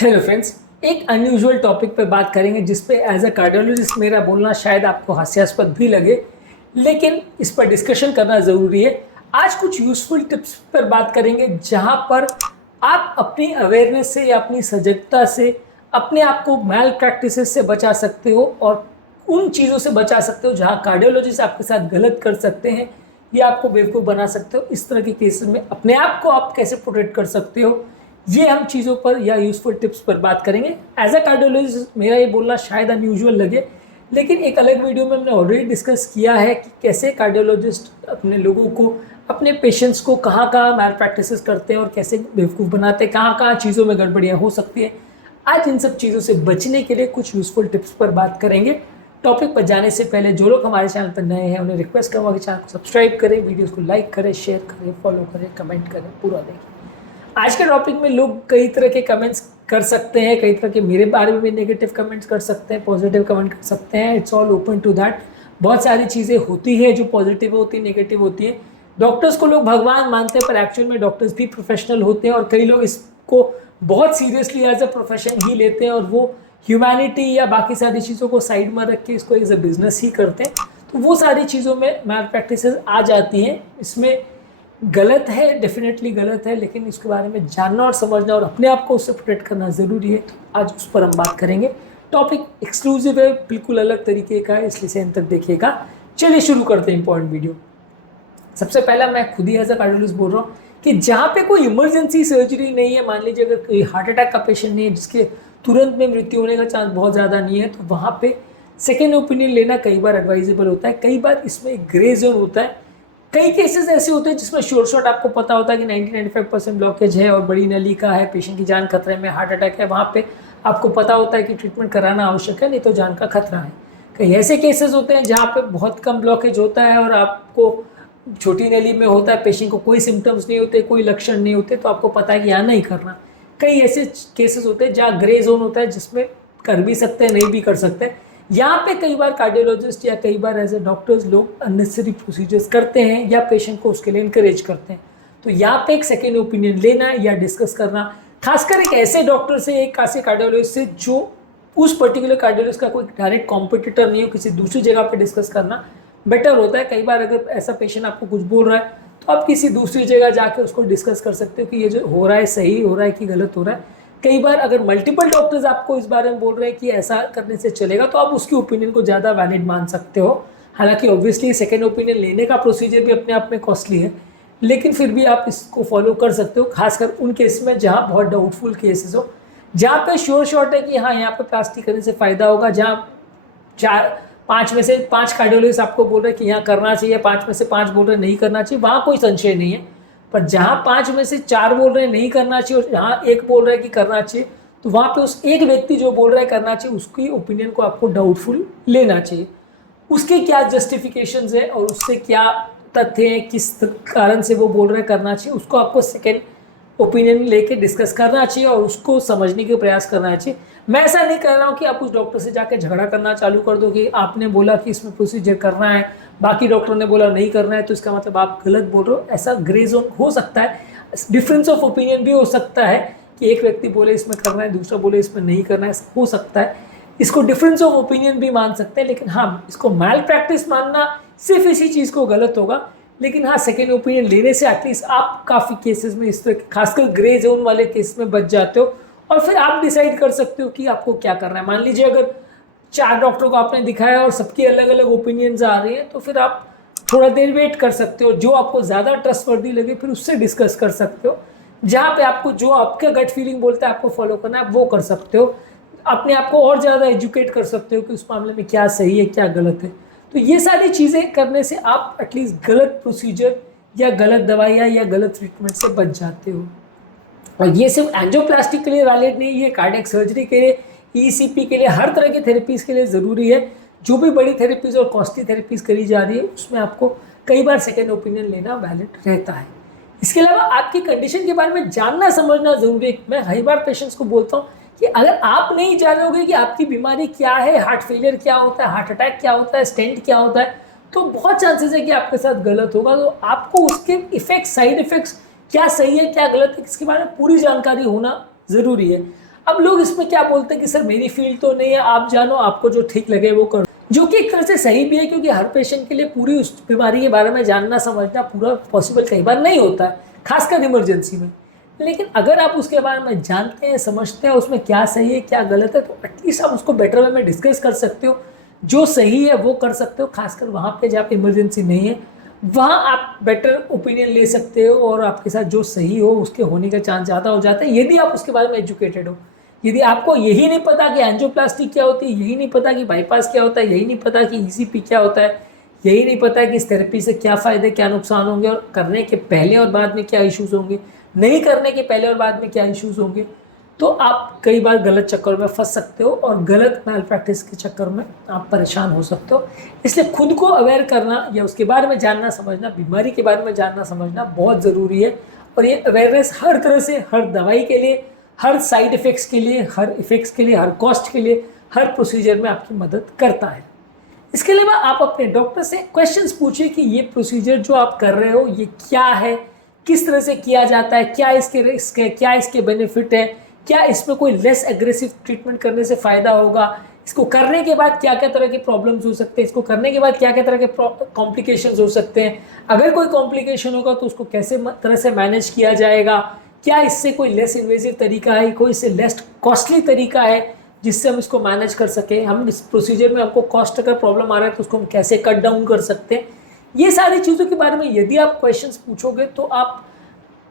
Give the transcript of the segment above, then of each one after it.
Hello friends, एक unusual topic पर बात करेंगे जिस पे एज अ कार्डियोलॉजिस्ट मेरा बोलना शायद आपको हास्यास्पद भी लगे, लेकिन इस पर डिस्कशन करना ज़रूरी है। आज कुछ यूज़फुल टिप्स पर बात करेंगे जहां पर आप अपनी अवेयरनेस से या अपनी सजगता से अपने आप को मैल प्रैक्टिसेस से बचा सकते हो और उन चीज़ों से बचा सकते हो जहां कार्डियोलॉजिस्ट आपके साथ गलत कर सकते हैं या आपको बेवकूफ़ बना सकते हो। इस तरह के केसेस में अपने आप को आप कैसे प्रोटेक्ट कर सकते हो, ये हम चीज़ों पर या यूज़फुल टिप्स पर बात करेंगे। एज अ कार्डियोलॉजिस्ट मेरा ये बोलना शायद अनयूजुअल लगे, लेकिन एक अलग वीडियो में हमने ऑलरेडी डिस्कस किया है कि कैसे कार्डियोलॉजिस्ट अपने लोगों को, अपने पेशेंट्स को कहाँ कहाँ मैल प्रैक्टिसेस करते हैं और कैसे बेवकूफ़ बनाते हैं, कहाँ कहाँ चीज़ों में गड़बड़ियाँ हो सकती है। आज इन सब चीज़ों से बचने के लिए कुछ यूज़फुल टिप्स पर बात करेंगे। टॉपिक पर जाने से पहले जो लोग हमारे चैनल पर नए हैं उन्हें रिक्वेस्ट करूँगा कि चैनल को सब्सक्राइब करें, वीडियोज़ को लाइक करें, शेयर करें, फॉलो करें, कमेंट करें, पूरा देखें। आज के टॉपिक में लोग कई तरह के कमेंट्स कर सकते हैं, कई तरह के मेरे बारे में भी नेगेटिव कमेंट्स कर सकते हैं, पॉजिटिव कमेंट कर सकते हैं। It's all open to that. बहुत सारी चीज़ें होती है जो पॉजिटिव होती है, नेगेटिव होती है। डॉक्टर्स को लोग भगवान मानते हैं, पर एक्चुअल में डॉक्टर्स भी प्रोफेशनल होते हैं और कई लोग इसको बहुत सीरियसली एज अ प्रोफेशन ही लेते हैं और वो ह्यूमैनिटी या बाकी सारी चीज़ों को साइड में रख के इसको एज अ बिजनेस ही करते हैं। तो वो सारी चीज़ों में मैल प्रैक्टिसेस आ जाती हैं। इसमें गलत है, डेफिनेटली गलत है, लेकिन इसके बारे में जानना और समझना और अपने आप को उससे प्रोटेक्ट करना ज़रूरी है। तो आज उस पर हम बात करेंगे। टॉपिक एक्सक्लूसिव है, बिल्कुल अलग तरीके का है, इसलिए से अंत तक देखिएगा। चलिए शुरू करते हैं इंपॉर्टेंट वीडियो। सबसे पहला मैं खुद ही एज अ कार्डियोलॉजिस्ट बोल रहा हूँ कि जहाँ पे कोई इमरजेंसी सर्जरी नहीं है, मान लीजिए अगर कोई हार्ट अटैक का पेशेंट नहीं है जिसके तुरंत में मृत्यु होने का चांस बहुत ज़्यादा नहीं है, तो वहाँ पे सेकेंड ओपिनियन लेना कई बार एडवाइजेबल होता है। कई बार इसमें एक ग्रे जोन होता है। कई केसेस ऐसे होते हैं जिसमें श्योर शॉट आपको पता होता है कि 90-95% ब्लॉकेज है और बड़ी नली का है, पेशेंट की जान खतरे में, हार्ट अटैक है। वहाँ पे आपको पता होता है कि ट्रीटमेंट कराना आवश्यक है, नहीं तो जान का खतरा है। कई ऐसे केसेस होते हैं जहाँ पे बहुत कम ब्लॉकेज होता है और आपको छोटी नली में होता है, पेशेंट को कोई सिम्टम्स नहीं होते, कोई लक्षण नहीं होते, तो आपको पता है कि यहाँ नहीं करना। कई ऐसे केसेस होते हैं जहाँ ग्रे जोन होता है जिसमें कर भी सकते हैं, नहीं भी कर सकते। यहाँ पे कई बार कार्डियोलॉजिस्ट या कई बार एज ए डॉक्टर्स लोग अननेसेसरी प्रोसीजर्स करते हैं या पेशेंट को उसके लिए इंकरेज करते हैं। तो यहाँ पे एक सेकेंड ओपिनियन लेना या डिस्कस करना, खासकर एक ऐसे डॉक्टर से, एक ऐसे कार्डियोलॉजिस्ट से जो उस पर्टिकुलर कार्डियोलॉजिस्ट का कोई डायरेक्ट कॉम्पिटिटर नहीं हो, किसी दूसरी जगह पे डिस्कस करना बेटर होता है। कई बार अगर ऐसा पेशेंट आपको कुछ बोल रहा है तो आप किसी दूसरी जगह जाके उसको डिस्कस कर सकते हो कि ये जो हो रहा है सही हो रहा है कि गलत हो रहा है। कई बार अगर मल्टीपल डॉक्टर्स आपको इस बारे में बोल रहे हैं कि ऐसा करने से चलेगा, तो आप उसकी ओपिनियन को ज़्यादा वैलिड मान सकते हो। हालांकि ऑब्वियसली सेकेंड ओपिनियन लेने का प्रोसीजर भी अपने आप में कॉस्टली है, लेकिन फिर भी आप इसको फॉलो कर सकते हो, खासकर उन केस में जहाँ बहुत डाउटफुल केसेस हो, जहाँ पे श्योर शॉट है कि हाँ यहाँ पे प्लास्टिक करने से फ़ायदा होगा। जहाँ 5 में से 5 कार्डियोलॉजिस्ट आपको बोल रहे हैं कि यहाँ करना चाहिए, 5 में से 5 बोल रहे हैं नहीं करना चाहिए, वहाँ कोई संशय नहीं है। पर जहाँ 5 में से 4 बोल रहे हैं नहीं करना चाहिए और जहाँ 1 बोल रहा है कि करना चाहिए, तो वहाँ पे उस एक व्यक्ति जो बोल रहा है करना चाहिए उसकी ओपिनियन को आपको डाउटफुल लेना चाहिए। उसके क्या जस्टिफिकेशंस है और उससे क्या तथ्य है, किस कारण से वो बोल रहे हैं करना चाहिए, उसको आपको सेकेंड ओपिनियन लेके डिस्कस करना चाहिए और उसको समझने के प्रयास करना चाहिए। मैं ऐसा नहीं कर रहा हूँ कि आप उस डॉक्टर से जाकर झगड़ा करना चालू कर दो कि आपने बोला कि इसमें प्रोसीजर करना है, बाकी डॉक्टर ने बोला नहीं करना है, तो इसका मतलब आप गलत बोल रहे हो। ऐसा ग्रे जोन हो सकता है, डिफरेंस ऑफ ओपिनियन भी हो सकता है कि एक व्यक्ति बोले इसमें करना है, दूसरा बोले इसमें नहीं करना है, ऐसा हो सकता है। इसको डिफरेंस ऑफ ओपिनियन भी मान सकते हैं, लेकिन हाँ, इसको मैल प्रैक्टिस मानना सिर्फ इसी चीज़ को गलत होगा। लेकिन हाँ, सेकेंड ओपिनियन लेने से एटलीस्ट आप काफ़ी केसेस में, इस तरह खासकर ग्रे जोन वाले केस में बच जाते हो और फिर आप डिसाइड कर सकते हो कि आपको क्या करना है। मान लीजिए अगर 4 डॉक्टरों को आपने दिखाया और सबकी अलग अलग ओपिनियंस आ रही हैं, तो फिर आप थोड़ा देर वेट कर सकते हो, जो आपको ज़्यादा ट्रस्टवर्दी लगे फिर उससे डिस्कस कर सकते हो। जहाँ पे आपको जो आपका गट फीलिंग बोलता है आपको फॉलो करना है, वो कर सकते हो। अपने आप को और ज़्यादा एजुकेट कर सकते हो कि उस मामले में क्या सही है क्या गलत है। तो ये सारी चीज़ें करने से आप एटलीस्ट गलत प्रोसीजर या गलत दवाइयाँ या गलत ट्रीटमेंट से बच जाते हो। और ये सिर्फ एंजियोप्लास्टी के लिए वैलिड नहीं, ये कार्डियक सर्जरी के लिए, ईसीपी के लिए, हर तरह की थेरेपीज़ के लिए ज़रूरी है। जो भी बड़ी थेरेपीज़ और कॉस्टली थेरेपीज़ करी जा रही है उसमें आपको कई बार सेकेंड ओपिनियन लेना वैलिड रहता है। इसके अलावा आपकी कंडीशन के बारे में जानना समझना ज़रूरी है। मैं कई बार पेशेंट्स को बोलता हूँ कि अगर आप नहीं जानोगे कि आपकी बीमारी क्या है, हार्ट फेलियर क्या होता है, हार्ट अटैक क्या होता है, स्टेंट क्या होता है, तो बहुत चांसेस है कि आपके साथ गलत होगा। तो आपको उसके इफेक्ट्स, साइड इफेक्ट्स, क्या सही है क्या गलत है, इसके बारे में पूरी जानकारी होना ज़रूरी है। अब लोग इसमें क्या बोलते हैं कि सर मेरी फील्ड तो नहीं है, आप जानो, आपको जो ठीक लगे वो करो, जो कि एक तरह से सही भी है, क्योंकि हर पेशेंट के लिए पूरी उस बीमारी के बारे में जानना समझना पूरा पॉसिबल कई बार नहीं होता है, खासकर इमरजेंसी में। लेकिन अगर आप उसके बारे में जानते हैं, समझते हैं उसमें क्या सही है क्या गलत है, तो एटलीस्ट आप उसको बेटर वे में डिस्कस कर सकते हो, जो सही है वो कर सकते हो। खासकर वहाँ पे जहाँ पे इमरजेंसी नहीं है, वहाँ आप बेटर ओपिनियन ले सकते हो, और आपके साथ जो सही हो उसके होने का चांस ज़्यादा हो जाता है, यदि आप उसके बारे में एजुकेटेड हो। यदि आपको यही नहीं पता कि एंजियोप्लास्टी क्या होती है, यही नहीं पता कि बाईपास क्या होता है, यही नहीं पता कि ईसीपी क्या होता है, यही नहीं पता कि इस थेरेपी से क्या फ़ायदे क्या नुकसान होंगे, और करने के पहले और बाद में क्या इश्यूज़ होंगे, नहीं करने के पहले और बाद में क्या इश्यूज़ होंगे, तो आप कई बार गलत चक्कर में फंस सकते हो, और गलत मैल प्रैक्टिस के चक्कर में आप परेशान हो सकते हो। इसलिए खुद को अवेयर करना या उसके बारे में जानना समझना, बीमारी के बारे में जानना समझना बहुत ज़रूरी है। और ये अवेयरनेस हर तरह से, हर दवाई के लिए, हर साइड इफ़ेक्ट्स के लिए, हर इफ़ेक्ट्स के लिए, हर कॉस्ट के लिए, हर प्रोसीजर में आपकी मदद करता है। इसके अलावा आप अपने डॉक्टर से क्वेश्चंस पूछिए कि ये प्रोसीजर जो आप कर रहे हो ये क्या है, किस तरह से किया जाता है, क्या इसके रिस्क है, क्या इसके बेनिफिट है, क्या इसमें कोई लेस एग्रेसिव ट्रीटमेंट करने से फ़ायदा होगा, इसको करने के बाद क्या क्या तरह के प्रॉब्लम्स हो सकते हैं, इसको करने के बाद क्या क्या तरह के कॉम्प्लिकेशंस हो सकते हैं, अगर कोई कॉम्प्लिकेशन होगा तो उसको कैसे तरह से मैनेज किया जाएगा, क्या इससे कोई लेस इन्वेजिव तरीका है, कोई इससे लेस कॉस्टली तरीका है जिससे हम इसको मैनेज कर सकें, हम इस प्रोसीजर में हमको कॉस्ट अगर प्रॉब्लम आ रहा है तो उसको हम कैसे कट डाउन कर सकते हैं। ये सारी चीज़ों के बारे में यदि आप क्वेश्चंस पूछोगे तो आप,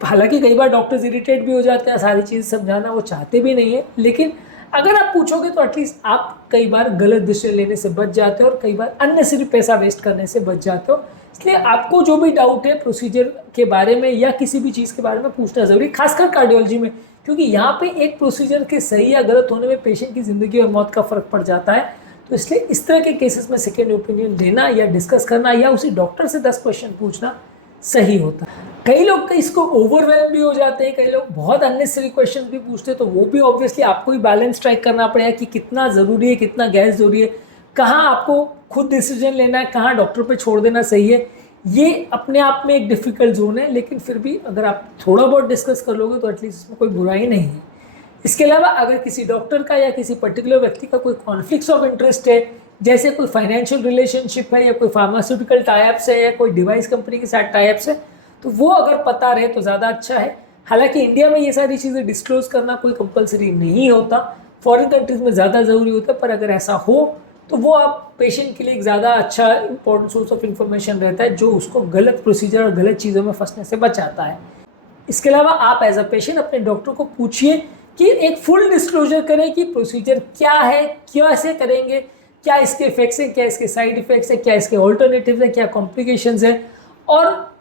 हालांकि कई बार डॉक्टर्स इरिटेट भी हो जाते हैं, सारी चीज़ समझाना वो चाहते भी नहीं है, लेकिन अगर आप पूछोगे तो एटलीस्ट आप कई बार गलत डिसीजन लेने से बच जाते हो, और कई बार अननेसेसरी पैसा वेस्ट करने से बच जाते हो। इसलिए आपको जो भी डाउट है प्रोसीजर के बारे में या किसी भी चीज़ के बारे में पूछना ज़रूरी, खासकर कार्डियोलॉजी में, क्योंकि यहाँ पे एक प्रोसीजर के सही या गलत होने में पेशेंट की ज़िंदगी और मौत का फ़र्क पड़ जाता है। तो इसलिए इस तरह के केसेस में सेकेंड ओपिनियन लेना या डिस्कस करना या उसी डॉक्टर से 10 क्वेश्चन पूछना सही होता है। कई लोग इसको ओवरवेलम भी हो जाते हैं, कई लोग बहुत अननेसेसरी क्वेश्चन भी पूछते हैं, तो वो भी ऑब्वियसली आपको ही बैलेंस स्ट्राइक करना पड़ेगा कि कितना ज़रूरी है, कितना गैर ज़रूरी है, कहाँ आपको खुद डिसीजन लेना है, कहाँ डॉक्टर पे छोड़ देना सही है। ये अपने आप में एक डिफ़िकल्ट जोन है, लेकिन फिर भी अगर आप थोड़ा बहुत डिस्कस कर लोगे तो एटलीस्ट इसमें कोई बुराई नहीं है। इसके अलावा अगर किसी डॉक्टर का या किसी पर्टिकुलर व्यक्ति का कोई कॉन्फ्लिक्ट ऑफ इंटरेस्ट है, जैसे कोई फाइनेंशियल रिलेशनशिप है या कोई फार्मास्यूटिकल टाइप्स है या कोई डिवाइस कंपनी के साथ टाइप्स है, तो वो अगर पता रहे तो ज़्यादा अच्छा है। हालांकि इंडिया में ये सारी चीज़ें डिस्क्लोज करना कोई कंपलसरी नहीं होता, फॉरेन कंट्रीज़ में ज़्यादा ज़रूरी होता है, पर अगर ऐसा हो तो वो आप पेशेंट के लिए एक ज़्यादा अच्छा इंपॉर्टेंट सोर्स ऑफ इन्फॉर्मेशन रहता है, जो उसको गलत प्रोसीजर और गलत चीज़ों में फंसने से बचाता है। इसके अलावा आप एज अ पेशेंट अपने डॉक्टर को पूछिए कि एक फुल डिस्क्लोजर करें कि प्रोसीजर क्या है, कैसे करेंगे, क्या इसके इफेक्ट्स हैं, क्या इसके साइड इफेक्ट्स हैं, क्या इसके ऑल्टरनेटिव्स हैं, क्या कॉम्प्लिकेशंस हैं। और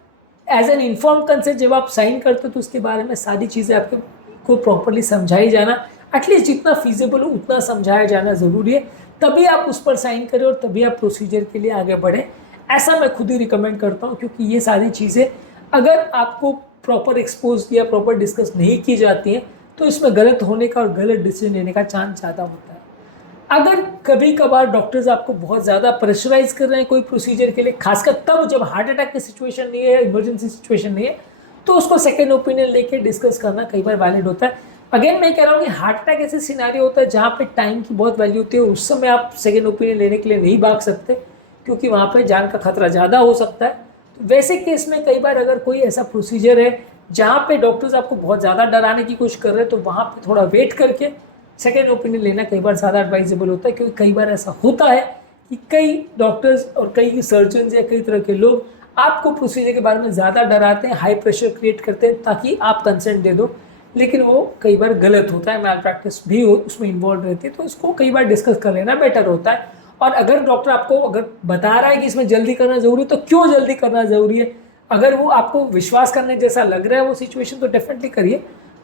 एज एन इन्फॉर्म कंसेंट जब आप साइन करते हो तो उसके बारे में सारी चीज़ें आपके को प्रॉपरली समझाई जाना, एटलीस्ट जितना फीजिबल हो उतना समझाया जाना ज़रूरी है, तभी आप उस पर साइन करें और तभी आप प्रोसीजर के लिए आगे बढ़ें। ऐसा मैं खुद ही रिकमेंड करता हूँ, क्योंकि ये सारी चीज़ें अगर आपको प्रॉपर एक्सपोज या प्रॉपर डिस्कस नहीं की जाती हैं तो इसमें गलत होने का और गलत डिसीजन लेने का चांस ज़्यादा होता है। अगर कभी कभार डॉक्टर्स आपको बहुत ज़्यादा प्रेशराइज कर रहे हैं कोई प्रोसीजर के लिए, खासकर तब जब हार्ट अटैक की सिचुएशन नहीं है, इमरजेंसी सिचुएशन नहीं है, तो उसको सेकेंड ओपिनियन लेके डिस्कस करना कई बार वैलिड होता है। अगेन मैं कह रहा हूँ कि हार्ट अटैक ऐसे सिनारियो होता है जहाँ पे टाइम की बहुत वैल्यू होती है, उस समय आप सेकेंड ओपिनियन लेने के लिए नहीं भाग सकते, क्योंकि वहाँ पे जान का खतरा ज़्यादा हो सकता है। तो वैसे केस में कई बार अगर कोई ऐसा प्रोसीजर है जहाँ पे डॉक्टर्स आपको बहुत ज़्यादा डराने की कोशिश कर रहे हैं, तो वहाँ पे थोड़ा वेट करके सेकेंड ओपिनियन लेना कई बार ज़्यादा एडवाइजेबल होता है, क्योंकि कई बार ऐसा होता है कि कई डॉक्टर्स और कई सर्जन या कई तरह के लोग आपको प्रोसीजर के बारे में ज़्यादा डराते हैं, हाई प्रेशर क्रिएट करते हैं ताकि आप कंसेंट दे दो, लेकिन वो कई बार गलत होता है, मैल प्रैक्टिस भी हो उसमें इन्वॉल्व रहती है। तो इसको कई बार डिस्कस कर लेना बेटर होता है। और अगर डॉक्टर आपको अगर बता रहा है कि इसमें जल्दी करना ज़रूरी है, तो क्यों जल्दी करना ज़रूरी है, अगर वो आपको विश्वास करने जैसा लग रहा है वो सिचुएशन, तो डेफिनेटली करिए।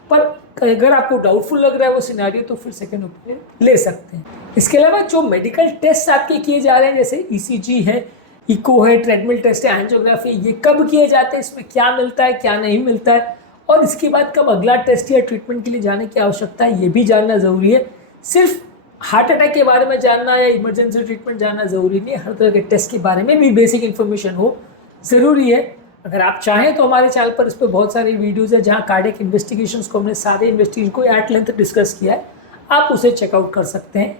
पर अगर आपको डाउटफुल लग रहा है वो सिनेरियो, तो फिर सेकेंड ओपिनियन ले सकते हैं। इसके अलावा जो मेडिकल टेस्ट आपके किए जा रहे हैं, जैसे ईसीजी है, इको है, ट्रेडमिल टेस्ट है, एंजियोग्राफी, ये कब किए जाते हैं, इसमें क्या मिलता है क्या नहीं मिलता है, और इसके बाद कब अगला टेस्ट या ट्रीटमेंट के लिए जाने की आवश्यकता है, ये भी जानना ज़रूरी है। सिर्फ हार्ट अटैक के बारे में जानना या इमरजेंसी ट्रीटमेंट जानना ज़रूरी नहीं है, हर तरह के टेस्ट के बारे में भी बेसिक इन्फॉर्मेशन हो ज़रूरी है। अगर आप चाहें तो हमारे चैनल पर इस पर बहुत सारी वीडियोज़ है जहाँ कार्डियक इन्वेस्टिगेशंस को हमने सारे इन्वेस्टिगेशन को एट लेंथ डिस्कस किया है, आप उसे चेकआउट कर सकते हैं।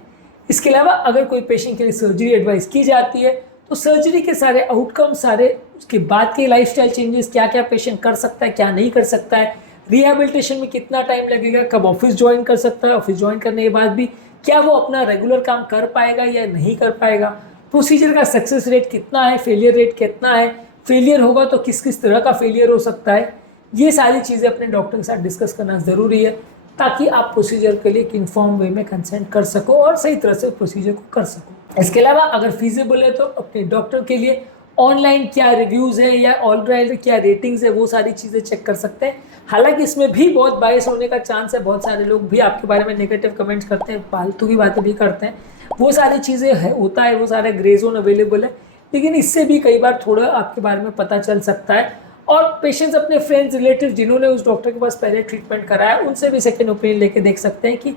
इसके अलावा अगर कोई पेशेंट के लिए सर्जरी एडवाइस की जाती है तो सर्जरी के सारे आउटकम, सारे उसके बाद के लाइफस्टाइल चेंजेस, क्या क्या पेशेंट कर सकता है, क्या नहीं कर सकता है, रिहेबिलिटेशन में कितना टाइम लगेगा, कब ऑफिस ज्वाइन कर सकता है, ऑफिस ज्वाइन करने के बाद भी क्या वो अपना रेगुलर काम कर पाएगा या नहीं कर पाएगा, प्रोसीजर का सक्सेस रेट कितना है, फेलियर रेट कितना है, फेलियर होगा तो किस किस तरह का फेलियर हो सकता है, ये सारी चीज़ें अपने डॉक्टर के साथ डिस्कस करना ज़रूरी है ताकि आप प्रोसीजर के लिए एक इन्फॉर्म वे में कंसेंट कर सको और सही तरह से प्रोसीजर को कर सको। इसके अलावा अगर फीजिबल है तो अपने डॉक्टर के लिए ऑनलाइन क्या रिव्यूज़ है या ऑनलाइन क्या रेटिंग्स है वो सारी चीज़ें चेक कर सकते हैं। हालांकि इसमें भी बहुत बायस होने का चांस है, बहुत सारे लोग भी आपके बारे में नेगेटिव कमेंट्स करते हैं, फालतू की बातें भी करते हैं, वो सारी चीज़ें होता है, वो सारे ग्रे जोन अवेलेबल है, लेकिन इससे भी कई बार थोड़ा आपके बारे में पता चल सकता है। और पेशेंट्स अपने फ्रेंड्स रिलेटिव जिन्होंने उस डॉक्टर के पास पहले ट्रीटमेंट कराया उनसे भी सेकेंड ओपिनियन लेके देख सकते हैं कि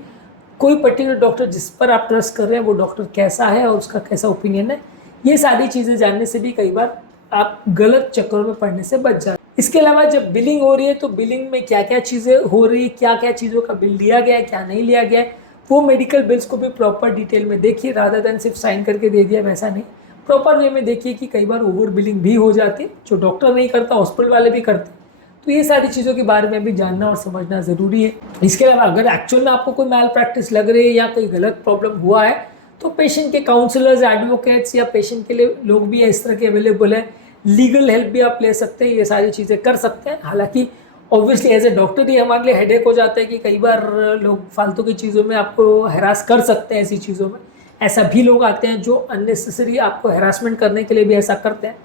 कोई पर्टिकुलर डॉक्टर जिस पर आप ट्रस्ट कर रहे हैं वो डॉक्टर कैसा है और उसका कैसा ओपिनियन है। ये सारी चीज़ें जानने से भी कई बार आप गलत चक्करों में पड़ने से बच जाते हैं। इसके अलावा जब बिलिंग हो रही है तो बिलिंग में क्या क्या चीज़ें हो रही है, क्या क्या चीज़ों का बिल लिया गया है, क्या नहीं लिया गया है, वो मेडिकल बिल्स को भी प्रॉपर डिटेल में देखिए, रादर देन सिर्फ साइन करके दे दिया वैसा नहीं, प्रॉपर वे में देखिए कि कई बार ओवर बिलिंग भी हो जाती है, जो डॉक्टर नहीं करता हॉस्पिटल वाले भी करते हैं, तो ये सारी चीज़ों के बारे में भी जानना और समझना ज़रूरी है। इसके अलावा अगर एक्चुअल में आपको कोई मैल प्रैक्टिस लग रही है या कोई गलत प्रॉब्लम हुआ है तो पेशेंट के काउंसलर्स, एडवोकेट्स या पेशेंट के लिए लोग भी इस तरह के अवेलेबल है, लीगल हेल्प भी आप ले सकते हैं, ये सारी चीज़ें कर सकते हैं। हालांकि ऑब्वियसली एज ए डॉक्टर ही हमारे लिए हेडेक हो जाता है कि कई बार लोग फालतू की चीज़ों में आपको हरास कर सकते हैं, ऐसी चीज़ों में ऐसा भी लोग आते हैं जो अननेसेसरी आपको हैरासमेंट करने के लिए भी ऐसा करते हैं।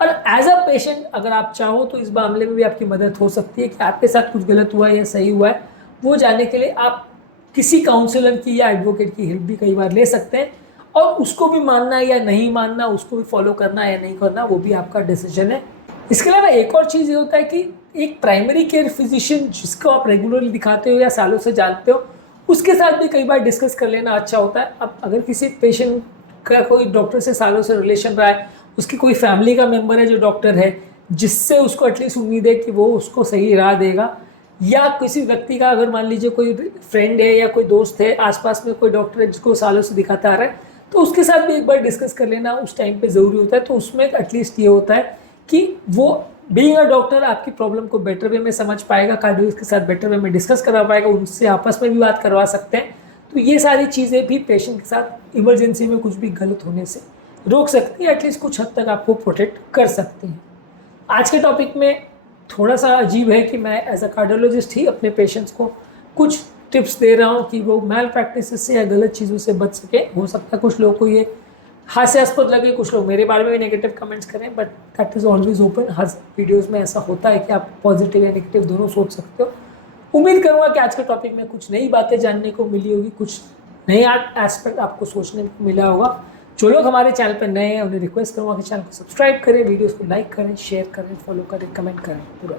और एज अ पेशेंट अगर आप चाहो तो इस मामले में भी आपकी मदद हो सकती है कि आपके साथ कुछ गलत हुआ है या सही हुआ है, वो जानने के लिए आप किसी काउंसलर की या एडवोकेट की हेल्प भी कई बार ले सकते हैं, और उसको भी मानना या नहीं मानना, उसको भी फॉलो करना या नहीं करना, वो भी आपका डिसीजन है। इसके अलावा एक और चीज़ ये होता है कि एक प्राइमरी केयर फिजिशियन जिसको आप रेगुलरली दिखाते हो या सालों से जानते हो, उसके साथ भी कई बार डिस्कस कर लेना अच्छा होता है। अब अगर किसी पेशेंट का कोई डॉक्टर से सालों से रिलेशन रहा है, उसकी कोई फैमिली का मेंबर है जो डॉक्टर है, जिससे उसको एटलीस्ट उम्मीद है कि वो उसको सही राह देगा, या किसी व्यक्ति का अगर मान लीजिए कोई फ्रेंड है या कोई दोस्त है आसपास में कोई डॉक्टर है जिसको सालों से दिखाता आ रहा है, तो उसके साथ भी एक बार डिस्कस कर लेना उस टाइम पे ज़रूरी होता है। तो उसमें एटलीस्ट ये होता है कि वो बीइंग अ डॉक्टर आपकी प्रॉब्लम को बेटर वे में समझ पाएगा, कार्डियोलॉजिस्ट के साथ बेटर वे में डिस्कस करवा पाएगा, उनसे आपस में भी बात करवा सकते हैं। तो ये सारी चीज़ें भी पेशेंट के साथ इमरजेंसी में कुछ भी गलत होने से रोक सकती है, एटलीस्ट कुछ हद तक आपको प्रोटेक्ट कर सकती हैं। आज के टॉपिक में थोड़ा सा अजीब है कि मैं एज अ कार्डियोलॉजिस्ट ही अपने पेशेंट्स को कुछ टिप्स दे रहा हूँ कि वो मैल प्रैक्टिस से या गलत चीज़ों से बच सके। हो सकता है कुछ लोगों को ये हास्यास्पद लगे, कुछ लोग मेरे बारे में भी नेगेटिव कमेंट्स करें, but that is always open. Her videos में ऐसा होता है कि आप पॉजिटिव या नेगेटिव दोनों सोच सकते हो। उम्मीद करूँगा कि आज के टॉपिक में कुछ नई बातें जानने को मिली होगी, कुछ नया एस्पेक्ट आपको सोचने को मिला होगा। जो लोग हमारे चैनल पर नए हैं उन्हें रिक्वेस्ट करूँगा कि चैनल को सब्सक्राइब करें, वीडियोज़ को लाइक करें, शेयर करें, फॉलो करें, कमेंट करें पूरा।